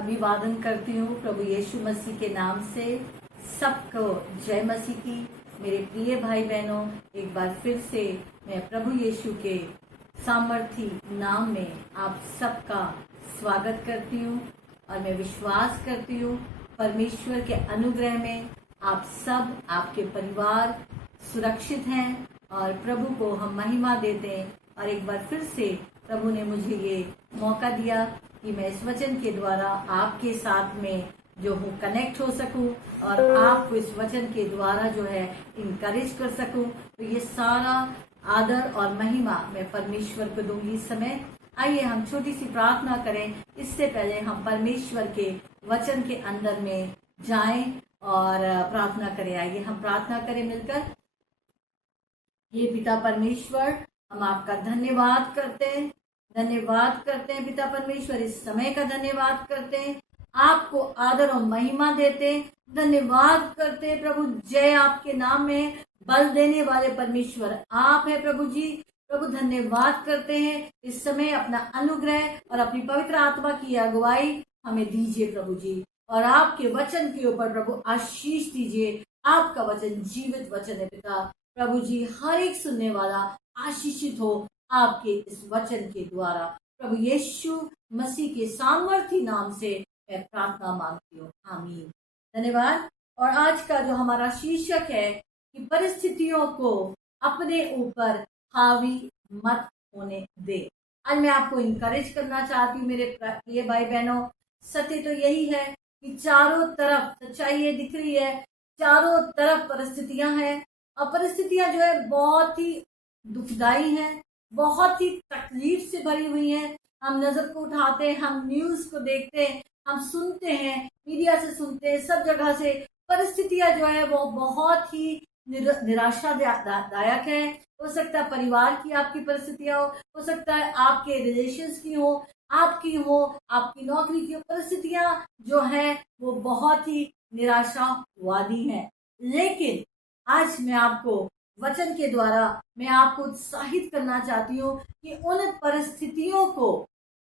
अभिवादन करती हूँ प्रभु यीशु मसीह के नाम से। सबको जय मसीह की। मेरे प्रिय भाई बहनों, एक बार फिर से मैं प्रभु यीशु के सामर्थी नाम में आप सबका स्वागत करती हूँ और मैं विश्वास करती हूँ परमेश्वर के अनुग्रह में आप सब, आपके परिवार सुरक्षित हैं और प्रभु को हम महिमा देते हैं। और एक बार फिर से प्रभु ने मुझे ये मौका दिया कि मैं इस वचन के द्वारा आपके साथ में जो हूँ कनेक्ट हो सकूँ और आपको इस वचन के द्वारा जो है इनकरेज कर सकूँ। तो ये सारा आदर और महिमा मैं परमेश्वर को दूंगी इस समय। आइए हम छोटी सी प्रार्थना करें। इससे पहले हम परमेश्वर के वचन के अंदर में जाएं और प्रार्थना करें। आइए हम प्रार्थना करें मिलकर। ये पिता परमेश्वर, हम आपका धन्यवाद करते हैं पिता परमेश्वर। इस समय का धन्यवाद करते हैं, आपको आदर और महिमा देते हैं, धन्यवाद करते हैं प्रभु। जय आपके नाम में बल देने वाले परमेश्वर आप है प्रभु जी। प्रभु धन्यवाद करते हैं, इस समय अपना अनुग्रह और अपनी पवित्र आत्मा की अगुवाई हमें दीजिए प्रभु जी। और आपके वचन के ऊपर प्रभु आशीष दीजिए। आपका वचन जीवित वचन है पिता प्रभु जी। हर एक सुनने वाला आशीषित हो आपके इस वचन के द्वारा। प्रभु यीशु मसीह के सामर्थी नाम से मैं प्रार्थना मांगती हूँ, आमीन। धन्यवाद। और आज का जो हमारा शीर्षक है कि परिस्थितियों को अपने ऊपर हावी मत होने दे। आज मैं आपको इनकरेज करना चाहती हूँ मेरे प्रिय भाई बहनों। सत्य तो यही है कि चारों तरफ सच्चाई ये दिख रही है, चारों तरफ परिस्थितियां हैं और परिस्थितियां जो है बहुत ही दुखदाई हैं, बहुत ही तकलीफ से भरी हुई हैं। हम नजर को उठाते हैं, हम न्यूज को देखते हैं, हम सुनते हैं, मीडिया से सुनते हैं, सब जगह से परिस्थितियां जो है वो बहुत ही निराशादायक है। हो सकता है परिवार की आपकी परिस्थितियां हो सकता है आपके रिलेशंस की हो, आपकी नौकरी की परिस्थितियां जो है वो बहुत ही निराशावादी हैं। लेकिन आज मैं आपको वचन के द्वारा मैं आपको उत्साहित करना चाहती हूँ कि उन परिस्थितियों को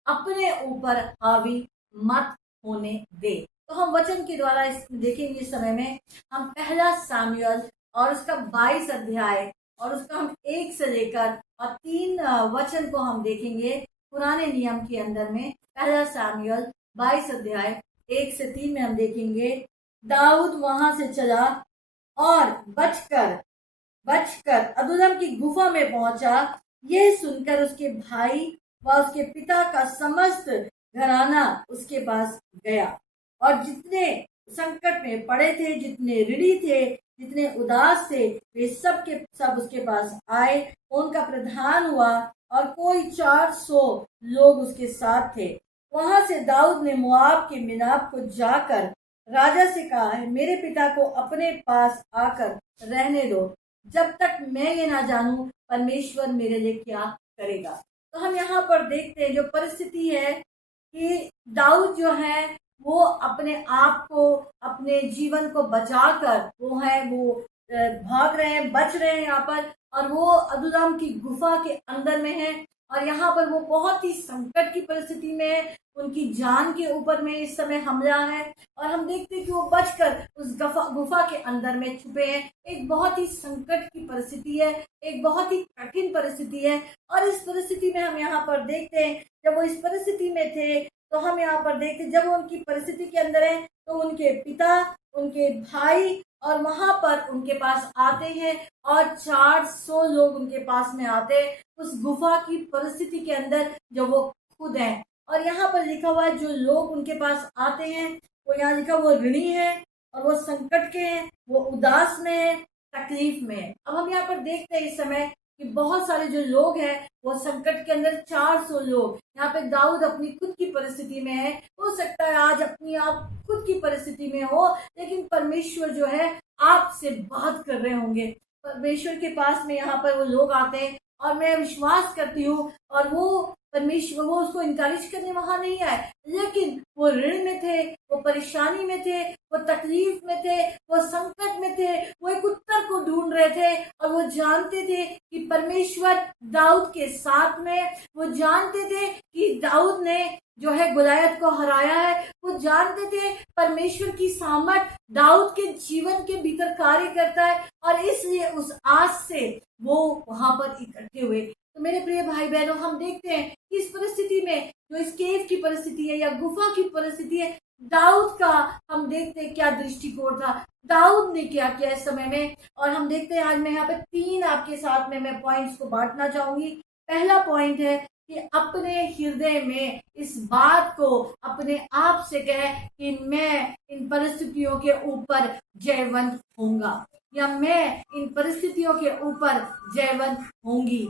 अपने ऊपर हावी मत होने दे। तो हम वचन के द्वारा देखेंगे इस समय में हम पहला सामुएल और उसका 22 अध्याय और उसका हम 1 से लेकर और 3 वचन को हम देखेंगे पुराने नियम के अंदर में। पहला सामुएल 22 अध्याय 1 से 3 में हम देखेंगे, दाऊद वहां से चला और बचकर अदुल्लम की गुफा में पहुंचा। यह सुनकर उसके भाई व उसके पिता का समस्त घराना उसके पास गया और जितने संकट में पड़े थे, जितने ऋणी थे, जितने उदास थे, वे सब के सब उसके पास आए। उनका प्रधान हुआ और कोई 400 लोग उसके साथ थे। वहां से दाऊद ने मोआब के मिनाब को जाकर राजा से कहा है, मेरे पिता को अपने पास आकर रहने दो, जब तक मैं ये ना जानूं परमेश्वर मेरे लिए क्या करेगा। तो हम यहाँ पर देखते हैं जो परिस्थिति है कि दाऊद जो है वो अपने आप को, अपने जीवन को बचाकर वो भाग रहे हैं, बच रहे हैं यहाँ पर, और वो अदुल्लाम की गुफा के अंदर में है। और यहाँ पर वो बहुत ही संकट की परिस्थिति में है, उनकी जान के ऊपर में इस समय हमला है और हम देखते हैं कि वो बचकर उस गुफा के अंदर में छुपे हैं। एक बहुत ही संकट की परिस्थिति है, एक बहुत ही कठिन परिस्थिति है। और इस परिस्थिति में हम यहाँ पर देखते हैं, जब वो इस परिस्थिति में थे तो हम यहाँ पर देखते हैं, जब वो उनकी परिस्थिति के अंदर है तो उनके पिता, उनके भाई और वहां पर उनके पास आते हैं और 400 लोग उनके पास में आते हैं उस गुफा की परिस्थिति के अंदर जो वो खुद हैं। और यहाँ पर लिखा हुआ है जो लोग उनके पास आते हैं वो यहाँ लिखा वो ऋणी है और वो संकट के हैं, वो उदास में है, तकलीफ में है। अब हम यहाँ पर देखते हैं इस समय कि बहुत सारे जो लोग हैं वो संकट के अंदर 400 लोग। यहाँ पे दाऊद अपनी खुद की परिस्थिति में है, हो सकता है आज अपनी आप खुद की परिस्थिति में हो, लेकिन परमेश्वर जो है आपसे बात कर रहे होंगे। परमेश्वर के पास में यहाँ पर वो लोग आते हैं और मैं विश्वास करती हूँ और वो परमेश्वर वो उसको इनकरेज करने वहां नहीं आए, लेकिन वो ऋण में थे, वो परेशानी में थे, वो तकलीफ में थे, वो संकट में थे, वो एक उत्तर को ढूंढ रहे थे और वो जानते थे कि परमेश्वर दाऊद के साथ में, वो जानते थे कि दाऊद ने जो है गुलायत को हराया है, वो जानते थे परमेश्वर की सामर्थ दाऊद के जीवन के भीतर कार्य करता है और इसलिए उस आस से वो वहां पर इकट्ठे हुए। तो मेरे प्रिय भाई बहनों, हम देखते हैं कि इस परिस्थिति में जो इस केव की परिस्थिति है या गुफा की परिस्थिति है, दाऊद का हम देखते हैं क्या दृष्टिकोण था, दाऊद ने क्या किया इस समय में। और हम देखते हैं आज मैं यहाँ पे 3 आपके साथ में मैं पॉइंट्स को बांटना चाहूंगी। पहला पॉइंट है कि अपने हृदय में इस बात को अपने आप से कहे कि मैं इन परिस्थितियों के ऊपर जयवंत होऊंगा या मैं इन परिस्थितियों के ऊपर जयवंत होंगी।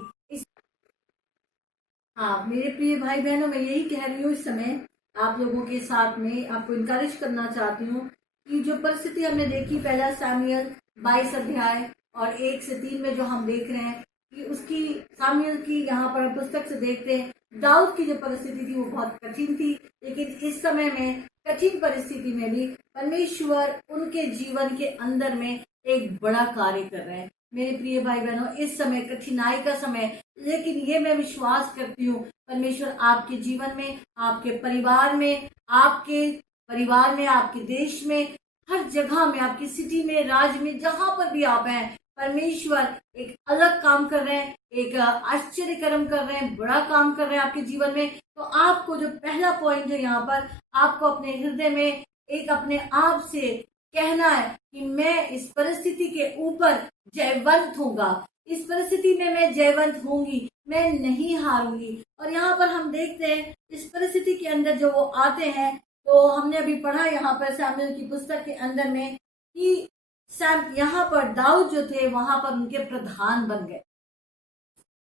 हाँ मेरे प्रिय भाई बहनों, मैं यही कह रही हूँ इस समय आप लोगों के साथ में आपको इनकरेज करना चाहती हूँ कि जो परिस्थिति हमने देखी पहला सामुएल 22 अध्याय और 1 से 3 में जो हम देख रहे हैं कि उसकी सामुएल की यहाँ पर पुस्तक से देखते हैं दाऊद की जो परिस्थिति थी वो बहुत कठिन थी, लेकिन इस समय में कठिन परिस्थिति में भी परमेश्वर उनके जीवन के अंदर में एक बड़ा कार्य कर रहे हैं। मेरे प्रिय भाई बहनों, इस समय कठिनाई का समय, लेकिन ये मैं विश्वास करती हूँ परमेश्वर आपके जीवन में, आपके परिवार में, आपके देश में, हर जगह में, आपकी सिटी में, राज्य में, जहां पर भी आप हैं, परमेश्वर एक अलग काम कर रहे हैं, एक आश्चर्य कर्म कर रहे हैं, बड़ा काम कर रहे हैं आपके जीवन में। तो आपको जो पहला पॉइंट है यहाँ पर, आपको अपने हृदय में एक अपने आप से कहना है कि मैं इस परिस्थिति के ऊपर जयवंत होगा, इस परिस्थिति में मैं जयवंत होंगी, मैं नहीं हारूंगी। और यहाँ पर हम देखते हैं इस परिस्थिति के अंदर जो वो आते हैं, तो हमने अभी पढ़ा यहाँ पर सामुएल की पुस्तक के अंदर में कि यहाँ पर दाऊद जो थे वहां पर उनके प्रधान बन गए।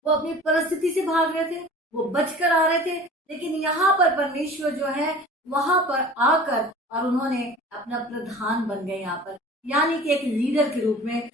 वो अपनी परिस्थिति से भाग रहे थे, वो बचकर आ रहे थे, लेकिन यहाँ पर परमेश्वर जो है वहां पर आकर और उन्होंने अपना प्रधान बन गए यहाँ पर, यानी कि एक लीडर के रूप में।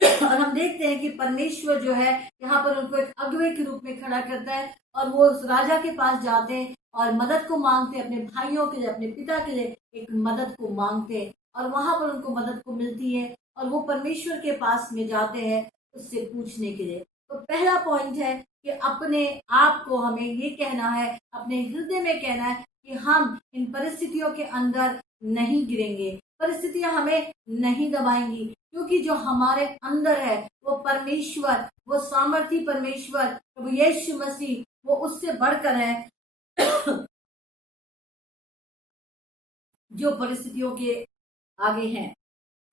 और हम देखते हैं कि परमेश्वर जो है यहाँ पर उनको एक अगुवे के रूप में खड़ा करता है और वो उस राजा के पास जाते हैं और मदद को मांगते हैं, अपने भाइयों के लिए, अपने पिता के लिए एक मदद को मांगते हैं और वहां पर उनको मदद को मिलती है और वो परमेश्वर के पास में जाते हैं उससे पूछने के लिए। तो पहला पॉइंट है कि अपने आप को हमें ये कहना है, अपने हृदय में कहना है कि हम इन परिस्थितियों के अंदर नहीं गिरेंगे, परिस्थितियां हमें नहीं दबाएंगी, क्योंकि जो हमारे अंदर है वो परमेश्वर, वो सामर्थी परमेश्वर प्रभु यीशु मसीह, वो उससे बढ़कर है जो परिस्थितियों के आगे हैं।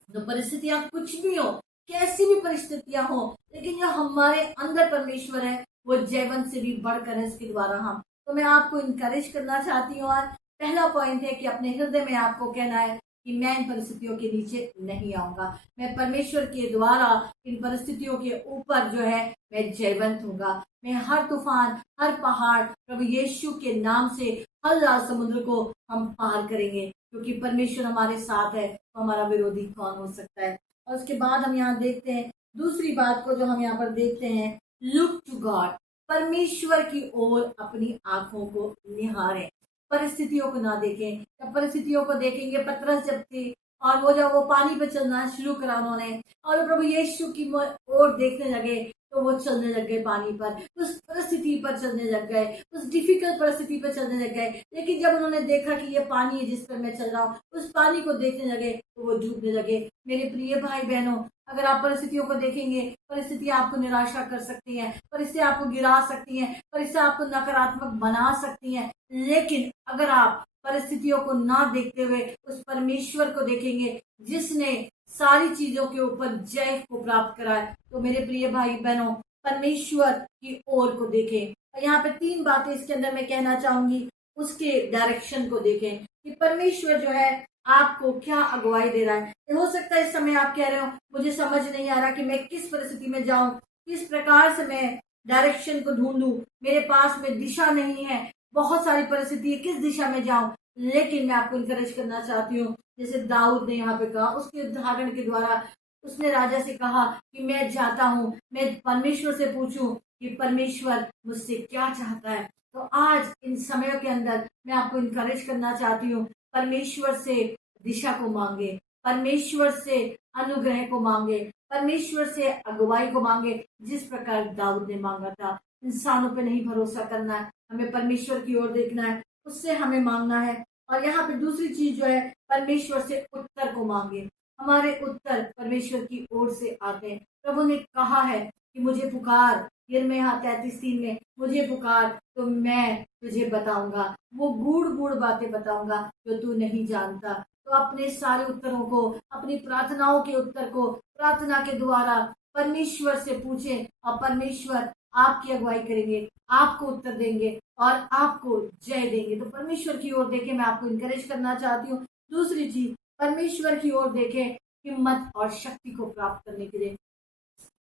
तो परिस्थितियां कुछ भी हो, कैसी भी परिस्थितियां हो, लेकिन जो हमारे अंदर परमेश्वर है वो जयवंत से भी बढ़कर है इसके द्वारा हम। तो मैं आपको इनकरेज करना चाहती हूँ। और पहला पॉइंट है कि अपने हृदय में आपको कहना है कि मैं इन परिस्थितियों के नीचे नहीं आऊंगा, मैं परमेश्वर के द्वारा इन परिस्थितियों के ऊपर जो है मैं जयवंत हूँगा। मैं हर तूफान, हर पहाड़ प्रभु यीशु के नाम से, हर लाल समुद्र को हम पार करेंगे, क्योंकि परमेश्वर हमारे साथ है, तो हमारा विरोधी कौन हो सकता है। और उसके बाद हम यहाँ देखते हैं दूसरी बात को, जो हम यहाँ पर देखते हैं, लुक टू गॉड, परमेश्वर की ओर अपनी आंखों को निहारें, परिस्थितियों को ना देखें। जब परिस्थितियों को देखेंगे, पतरस जब थी और वो जब वो पानी पे चलना शुरू करा उन्होंने और वो प्रभु यीशु की ओर देखने लगे, तो वो चलने लग गए पानी पर, उस परिस्थिति पर चलने लग गए, उस डिफिकल्ट परिस्थिति पर चलने लग गए। लेकिन जब उन्होंने देखा कि ये पानी है जिस पर मैं चल रहा हूँ, उस पानी को देखने लगे तो वो डूबने लगे। मेरे प्रिय भाई बहनों, अगर आप परिस्थितियों को देखेंगे, परिस्थितियां आपको निराशा कर सकती हैं, परिस्थितियां आपको गिरा सकती हैं, परिस्थितियां आपको नकारात्मक बना सकती हैं, लेकिन अगर आप परिस्थितियों को ना देखते हुए उस परमेश्वर को देखेंगे जिसने सारी चीजों के ऊपर जय को प्राप्त करा है, तो मेरे प्रिय भाई बहनों, परमेश्वर की ओर को देखें। और यहाँ पे 3 बातें इसके अंदर मैं कहना चाहूंगी। उसके डायरेक्शन को देखें कि परमेश्वर जो है आपको क्या अगुवाई दे रहा है। हो सकता है इस समय आप कह रहे हो, मुझे समझ नहीं आ रहा कि मैं किस परिस्थिति में जाऊं, किस प्रकार से मैं डायरेक्शन को ढूंढूं, मेरे पास में दिशा नहीं है, बहुत सारी परिस्थिति है, किस दिशा में जाऊं। लेकिन मैं आपको इनकरेज करना चाहती हूँ, जैसे दाऊद ने यहाँ पे कहा, उसके उदाहरण के द्वारा उसने राजा से कहा कि मैं जाता हूँ, मैं परमेश्वर से पूछूं कि परमेश्वर मुझसे क्या चाहता है। तो आज इन समयों के अंदर मैं आपको इनकरेज करना चाहती हूँ, परमेश्वर से दिशा को मांगे, परमेश्वर से अनुग्रह को मांगे, परमेश्वर से अगुवाई को मांगे, जिस प्रकार दाऊद ने मांगा था। इंसानों पे नहीं भरोसा करना है, हमें परमेश्वर की ओर देखना है, उससे हमें मांगना है। और यहाँ पे दूसरी चीज जो है, परमेश्वर से उत्तर को मांगे। हमारे उत्तर परमेश्वर की ओर से आते हैं। प्रभु ने कहा है कि मुझे पुकार, यिर्मयाह 33:3 में, मुझे पुकार तो मैं तुझे बताऊंगा, वो गूढ़ गूढ़ बातें बताऊंगा जो तू नहीं जानता। तो अपने सारे उत्तरों को, अपनी प्रार्थनाओं के उत्तर को प्रार्थना के द्वारा परमेश्वर से पूछें, और परमेश्वर आपकी अगुवाई करेंगे, आपको उत्तर देंगे और आपको जय देंगे। तो परमेश्वर की ओर देखें, मैं आपको इनकरेज करना चाहती हूँ। दूसरी चीज, परमेश्वर की ओर देखें हिम्मत और शक्ति को प्राप्त करने के लिए।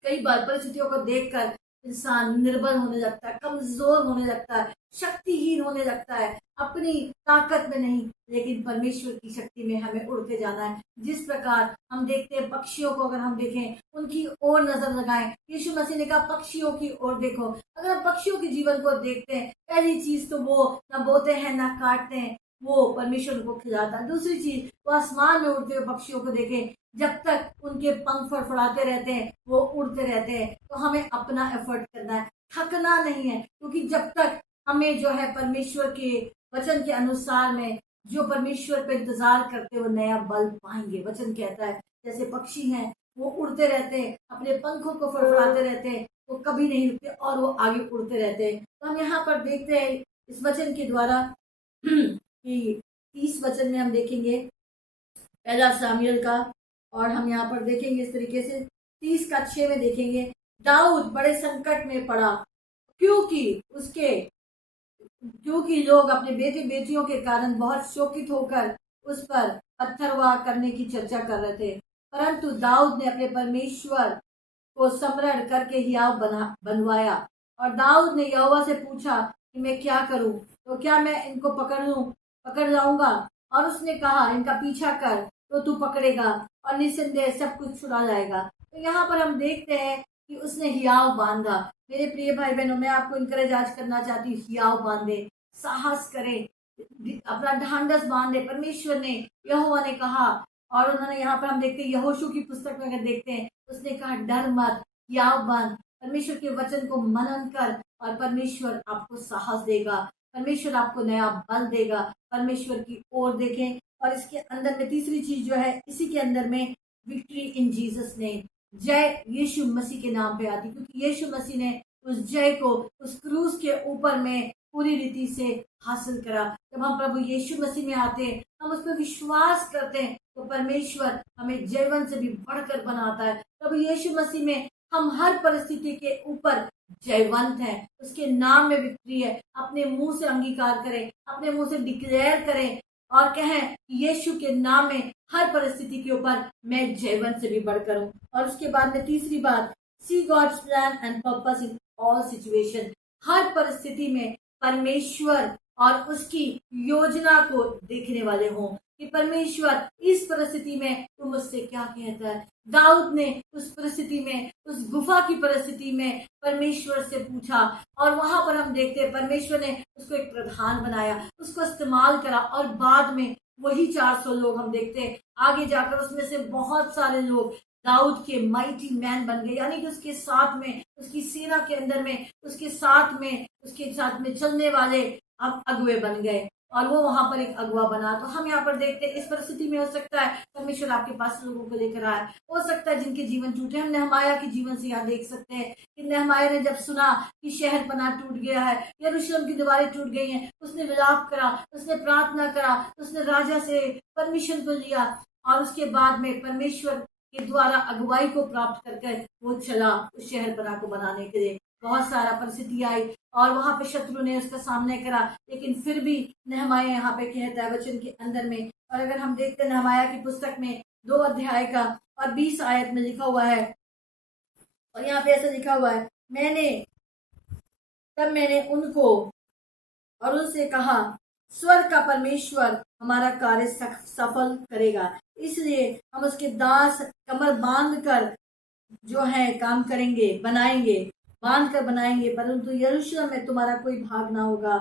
कई बार परिस्थितियों को देखकर इंसान निर्बल होने लगता है, कमजोर होने लगता है, शक्तिहीन होने लगता है, अपनी ताकत में नहीं, लेकिन परमेश्वर की शक्ति में हमें उड़ते जाना है। जिस प्रकार हम देखते हैं पक्षियों को, अगर हम देखें, उनकी ओर नजर लगाएं। यीशु मसीह ने कहा पक्षियों की ओर देखो। अगर हम पक्षियों के जीवन को देखते हैं, पहली चीज तो वो ना बोते हैं ना काटते हैं, वो परमेश्वर को खिलाता है। दूसरी चीज, वो आसमान में उड़ते हुए पक्षियों को देखें, जब तक उनके पंख फड़फड़ाते रहते हैं, वो उड़ते रहते हैं। तो हमें अपना एफर्ट करना है, थकना नहीं है, क्योंकि जब तक हमें जो है परमेश्वर के वचन के अनुसार में जो परमेश्वर पे इंतजार करते वो नया बल पाएंगे। वचन कहता है जैसे पक्षी हैं, वो उड़ते रहते हैं, अपने पंखों को फड़फड़ाते रहते हैं, वो कभी नहीं रुकते और वो आगे उड़ते रहते हैं। तो हम यहाँ पर देखते हैं इस वचन के द्वारा कि 30 वचन में हम देखेंगे पहला सामुएल का, और हम यहाँ पर देखेंगे इस तरीके से 30:6 में देखेंगे, दाऊद बड़े संकट में पड़ा क्योंकि लोग अपने बेटे बेटियों के कारण बहुत शोकित होकर उस पर पत्थरवाह करने की चर्चा कर रहे थे। परंतु दाऊद ने अपने परमेश्वर को स्मरण करके हियाव बनवाया। और दाऊद ने यहोवा से पूछा कि मैं क्या करूं, तो क्या मैं इनको पकड़ लाऊंगा? और उसने कहा इनका पीछा कर तो तू पकड़ेगा और निसंदेह सब कुछ छुड़ा जाएगा। तो यहाँ पर हम देखते हैं कि उसने हियाव बांधा। मेरे प्रिय भाई बहनों, मैं आपको इनकरेज आज करना चाहती हूँ, हियाव बांधे, साहस करे, अपना ढांढस बांधे। परमेश्वर ने, यहोवा ने कहा, और उन्होंने यहाँ पर हम देखते हैं यहोशू की पुस्तक में अगर देखते हैं, उसने कहा डर मत, हियाव बांध, परमेश्वर के वचन को मनन कर, और परमेश्वर आपको साहस देगा, परमेश्वर आपको नया बल देगा। परमेश्वर की ओर देखें। और इसके अंदर में तीसरी चीज जो है, इसी के अंदर में विक्ट्री इन जीसस नेम, जय यीशु मसीह के नाम पे आती, क्योंकि यीशु मसीह ने उस जय को उस क्रूस के ऊपर में पूरी रीति से हासिल करा। जब हम प्रभु यीशु मसीह में आते हैं, हम उस पर विश्वास करते हैं, तो परमेश्वर हमें जयवंत से भी बढ़कर बनाता है। प्रभु यीशु मसीह में हम हर परिस्थिति के ऊपर जयवंत हैं, उसके नाम में विक्ट्री है। अपने मुंह से अंगीकार करें, अपने मुंह से डिक्लेयर करें और कहें यीशु के नाम में हर परिस्थिति के ऊपर मैं जयवंत से भी बढ़कर हूँ। और उसके बाद में तीसरी बात, see God's plan and purpose in all situation. हर परिस्थिति में परमेश्वर और उसकी योजना को देखने वाले हों कि परमेश्वर इस परिस्थिति में तू मुझसे क्या कहता है। दाऊद ने उस परिस्थिति में, उस गुफा की परिस्थिति में परमेश्वर से पूछा, और वहां पर हम देखते हैं परमेश्वर ने उसको एक प्रधान बनाया, उसको इस्तेमाल करा, और बाद में वही 400 लोग हम देखते हैं आगे जाकर उसमें से बहुत सारे लोग दाऊद के माइटी मैन बन गए, यानी कि उसके साथ में, उसकी सेना के अंदर में, उसके साथ में चलने वाले अब अगुए बन गए, और वो वहां पर एक अगुआ बना। तो हम यहाँ पर देखते हैं इस परिस्थिति में हो सकता है परमेश्वर आपके पास लोगों को लेकर आए, हो सकता है जिनके जीवन टूटे। हम नेहमाया के जीवन से यहाँ देख सकते हैं कि नेहमाया ने जब सुना कि शहर पना टूट गया है, यरूशलेम की दीवारें टूट गई हैं, उसने विलाप करा, उसने प्रार्थना करा, उसने राजा से परमिशन को लिया, और उसके बाद में परमेश्वर के द्वारा अगुवाई को प्राप्त करके वो चला उस शहर पना को बनाने के लिए। बहुत सारा परिस्थिति आई और वहां पे शत्रु ने उसका सामना करा, लेकिन फिर भी नेहमाया यहाँ पे कहता है वचन के अंदर में। और अगर हम देखते हैं नेहमाया की पुस्तक में 2 अध्याय का और 20 आयत में लिखा हुआ है, और यहाँ पे ऐसा लिखा हुआ है, मैंने उनको और उनसे कहा स्वर्ग का परमेश्वर हमारा कार्य सफल करेगा, इसलिए हम उसके दास कमर बांध कर जो है काम करेंगे, बांध कर बनाएंगे, परंतु यरूशलेम में तुम्हारा कोई भाग ना होगा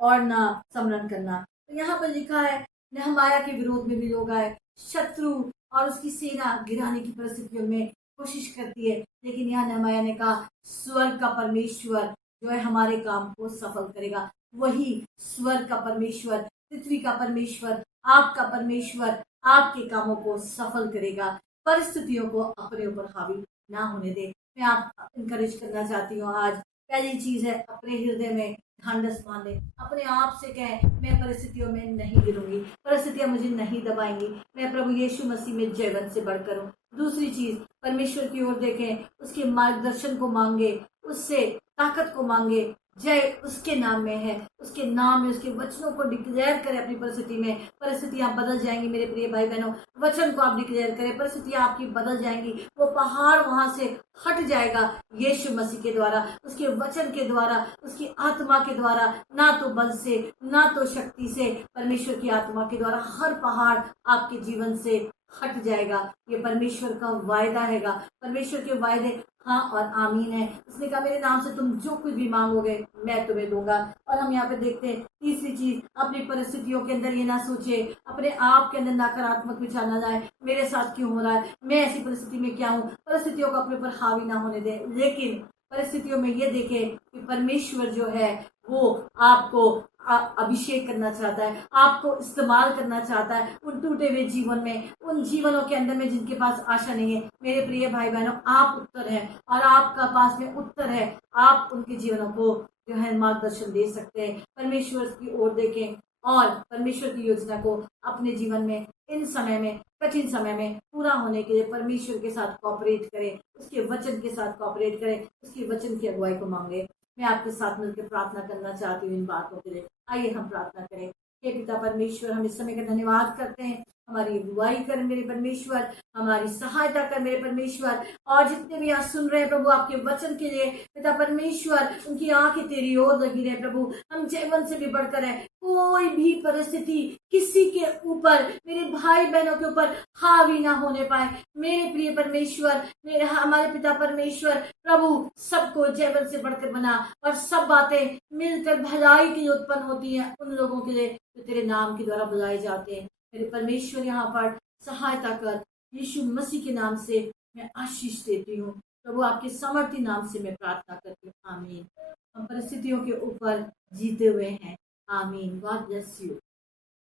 और ना स्मरण करना। तो यहाँ पर लिखा है नहमाया के विरोध में भी लोग आए, शत्रु और उसकी सेना गिराने की परिस्थितियों में कोशिश करती है, लेकिन यहाँ नहमाया ने कहा स्वर्ग का परमेश्वर जो है हमारे काम को सफल करेगा। वही स्वर्ग का परमेश्वर, पृथ्वी का परमेश्वर, आपका परमेश्वर आपके कामों को सफल करेगा। परिस्थितियों को अपने ऊपर हावी ना होने दे। मैं आप इनकरेज करना चाहती हूँ आज। पहली चीज है अपने हृदय में ढांढस बांधे, अपने आप से कहें मैं परिस्थितियों में नहीं गिरूंगी, परिस्थितियां मुझे नहीं दबाएंगी, मैं प्रभु यीशु मसीह में जयवंत से बढ़कर हूँ। दूसरी चीज, परमेश्वर की ओर देखें, उसके मार्गदर्शन को मांगे, उससे ताकत को मांगे। जय उसके नाम में है, उसके नाम में, उसके वचनों को डिक्लेयर करें अपनी परिस्थिति में। परिस्थितियां बदल जाएंगी मेरे प्रिय भाई बहनों। वचन को आप डिक्लेयर करें, परिस्थितियां आपकी बदल जाएंगी। वो पहाड़ वहां से हट जाएगा यीशु मसीह के द्वारा, उसके वचन के द्वारा, उसकी आत्मा के द्वारा। ना तो बल से, ना तो शक्ति से, परमेश्वर की आत्मा के द्वारा हर पहाड़ आपके जीवन से हट जाएगा। ये परमेश्वर का वायदा हैगा। परमेश्वर के वायदे हाँ और आमीन है। उसने कहा मेरे नाम से तुम जो कुछ भी मांगोगे मैं तुम्हें दूंगा। और हम यहाँ पे देखते हैं तीसरी चीज, अपनी परिस्थितियों के अंदर ये ना सोचे, अपने आप के अंदर नकारात्मक विचार ना जाए, मेरे साथ क्यों हो रहा है, मैं ऐसी परिस्थिति में क्या हूँ। परिस्थितियों को अपने ऊपर हावी ना होने दे, लेकिन परिस्थितियों में ये देखे कि परमेश्वर जो है वो आपको अभिषेक करना चाहता है, आपको इस्तेमाल करना चाहता है उन टूटे हुए जीवन में, उन जीवनों के अंदर में जिनके पास आशा नहीं है। मेरे प्रिय भाई बहनों, आप उत्तर है और आपका पास में उत्तर है। आप उनके जीवनों को जो है मार्गदर्शन दे सकते हैं। परमेश्वर की ओर देखें और परमेश्वर की योजना को अपने जीवन में इन समय में, कठिन समय में पूरा होने के लिए परमेश्वर के साथ कोऑपरेट करें, उसके वचन के साथ कोऑपरेट करें, उसके वचन की अगुवाई को मांगे। मैं आपके साथ मिलकर प्रार्थना करना चाहती हूँ इन बातों के लिए। आइए हम प्रार्थना करें। हे पिता परमेश्वर, हम इस समय का धन्यवाद करते हैं। हमारी अगुवाई कर मेरे परमेश्वर, हमारी सहायता कर मेरे परमेश्वर। और जितने भी यहाँ सुन रहे हैं प्रभु आपके वचन के लिए, पिता परमेश्वर उनकी आंखें तेरी ओर लगी रहे प्रभु। हम जीवन से भी बढ़कर है, कोई भी परिस्थिति किसी के ऊपर, मेरे भाई बहनों के ऊपर हावी ना होने पाए। मेरे प्रिय परमेश्वर, मेरे हमारे पिता परमेश्वर प्रभु सबको जीवन से बढ़कर बना, और सब बातें मिलकर भलाई की उत्पन्न होती हैं उन लोगों के लिए जो तेरे नाम के द्वारा बुलाए जाते हैं। मेरे परमेश्वर यहाँ पर सहायता कर, यीशु मसीह के नाम से मैं आशीष देती हूँ प्रभु, आपके समर्थी नाम से मैं प्रार्थना करती हूँ। आमीन। हम परिस्थितियों के ऊपर जीते हुए हैं। आमीन। God bless you.